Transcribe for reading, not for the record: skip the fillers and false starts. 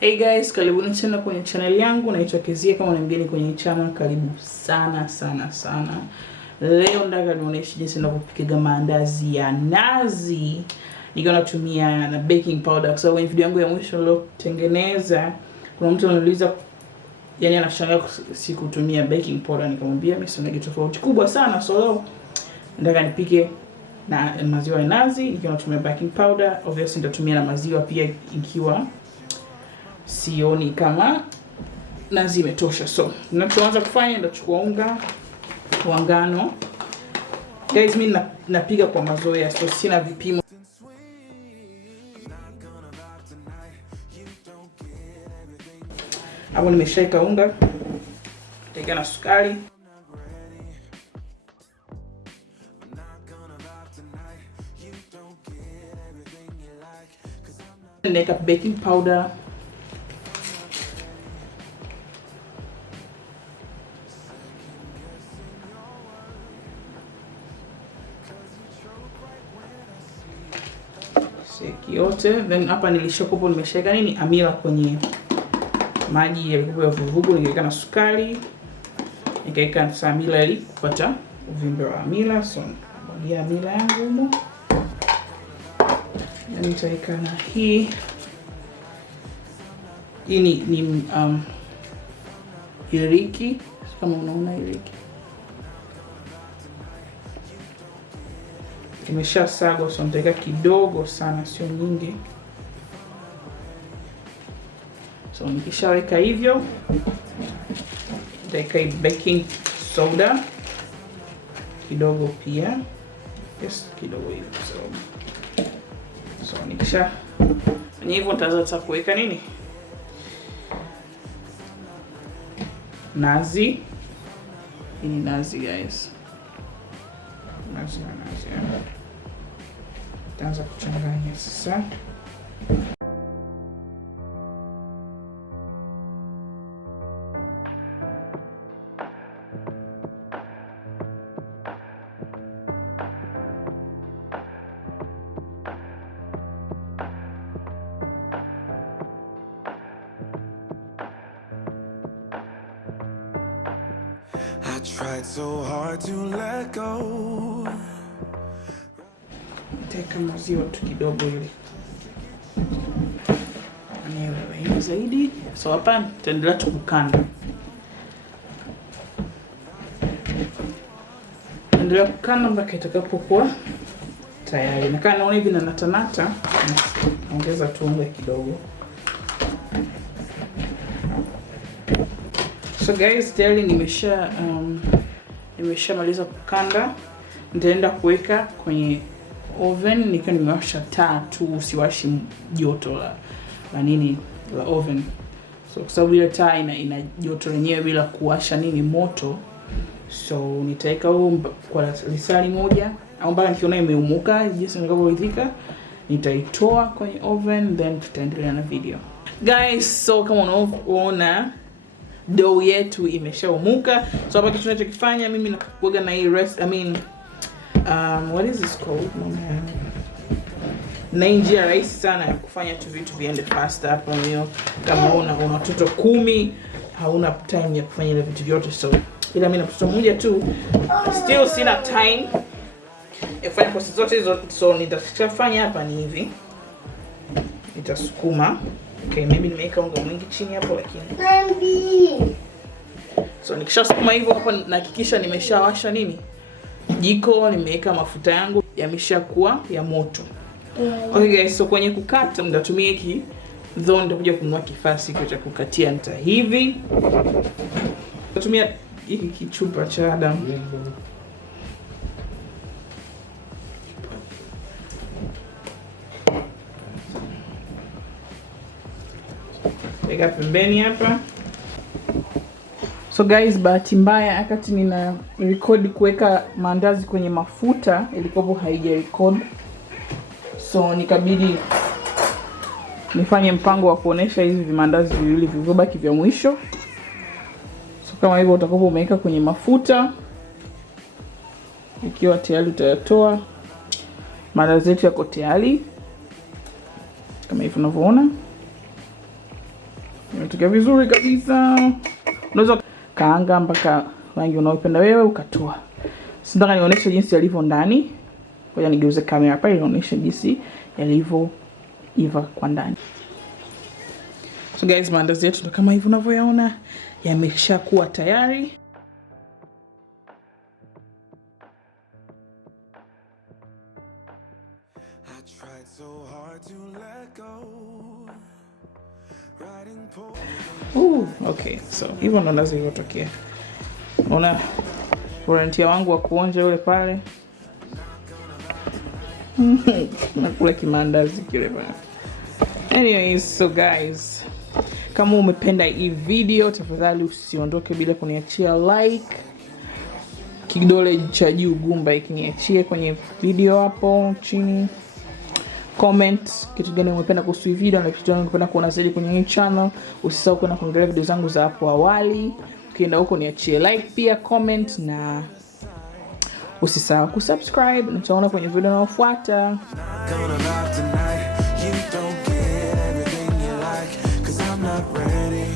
Hey guys, karibuni tena kwenye channel yangu. Naitwa Kezia. Kama ni mgeni kwenye channel, karibu sana. Leo nataka nionyeshe jinsi ninavyopika maandazi ya nazi nikiwa natumia na baking powder. Kwa sababu kwenye video yangu ya mwisho niliotengeneza, kuna mtu ananiuliza yani anashangaa sikutumia baking powder, nikamwambia mimi sina kitu tofauti kubwa sana. So leo nataka nipike na maziwa ya nazi nikiwa natumia baking powder. Obviously nitatumia na maziwa pia ikiwa sioni kama nazi imetosha. So ninachoanza kufanya ndio kuchukua unga wa ngano. Guys, mimi napiga kwa mazoea, so sina vipimo. Hapo nimeshaika unga, nitaweka na sukari. Naweka baking powder. Seki yote. Then hapa nilishakopo nimeshaweka nini? Amila kwenye maji yalikuwa ya vuguvugu, nikaweka na sukari. Nikaweka samila ili kupata uvimbe wa amila. So mwagia amila yangu humo. Na nitaweka na hii. Hii ni iliki, kama unaona iliki. Imesha sagwa, so nitaweka kidogo sana, sio nyingi. So nikishaweka hivyo, nitaweka baking soda kidogo pia. Yes, kidogo hivyo. So nikisha fanya hivyo, nitaanza kuweka nini? Nazi. Hii ni nazi guys. Nazi. Nitaanza kuchanganya sasa. I tried so hard to let go. Teka maziwa tu kidogo ili niwe zaidi. So hapa tutaendelea kukanda. Endelea kukanda mpaka itakapokuwa tayari. Na kama naona hivi na natanata, ongeza tu unga kidogo. So guys, tayari nimeshamaliza kukanda. Nitaenda kuweka kwenye oven nikiwa nimewasha taa tu, siwashi joto la oven. So kwa sababu ile taa ina joto lenyewe bila kuwasha moto. So nitaweka huo kwa lisali moja au mpaka nikiona imeumuka jinsi ninavyoridhika, nitaitoa kwenye oven, then tutaendelea na video. Guys, so kama unaona dough yetu imeshaumuka. So hapa kitu tunachokifanya, mimi nakuoga na hii what is this called? Na njia rahisi sana ya kufanya tu vitu viende faster hapo hiyo. Kama una watoto 10, hauna time ya kufanya ile vitu vyote. So ila mimi na mtoto mmoja tu, still sina time ya kufanya process zote hizo. So nitafanya hapa ni hivi. Nitasukuma. Okay, maybe nimeweka unga mwingi chini hapo lakini. So nikishasukuma hivyo hapa, nahakikisha nimeshawasha jiko, nimeweka mafuta yangu yameshakuwa ya moto. Okay guys, so kwenye kukata nitatumia hiki, though nitakuja kununua kifasi cha kukatia. Nita hivi. Nitatumia hiki kichupa cha Adam. Weka pembeni hapa. So guys, bahati mbaya wakati nina record kuweka maandazi kwenye mafuta ilikopo haija record. So nikabidi nifanye mpango wa kuonesha hizi vimandazi viwili vilivyobaki vya mwisho. So kama hivyo utakopo umeweka kwenye mafuta, ikiwa tayari utayatoa. Maandazi yetu yako tayari. Kama hivyo unavyoona. Imetokea vizuri kabisa. Unaweza kaanga mpaka rangi unaopenda wewe ukatoa. Sasa nionyeshe jinsi yalivyo ndani. Ngoja nigeuze kamera hapa ili nionyeshe jinsi yalivyo iva kwa ndani. So guys, maandazi yetu ndo kama hivi unavyoyaona, yameshakuwa tayari. I tried so hard to let go. Okay, so hivyo ndo ndazi ilivyotokea. Unaona volunteer wangu wa kuonja yule pale. Nakula kimaandazi kile pale. Anyways, so guys, kama umependa hii video, tafadhali usiondoke bila kuniachia like. Kidole cha juu gumba ikiniachie kwenye video hapo chini. Comment kitu gani umependa kuhusu hii video na kitu gani ungependa kuona zaidi kwenye hii channel. Usisahau kwenda kuangalia video zangu za hapo awali. Ukienda huko niachie like pia, comment, na usisahau kusubscribe. Nitaona kwenye video inayofuata. You don't get everything you like, 'cause I'm not ready.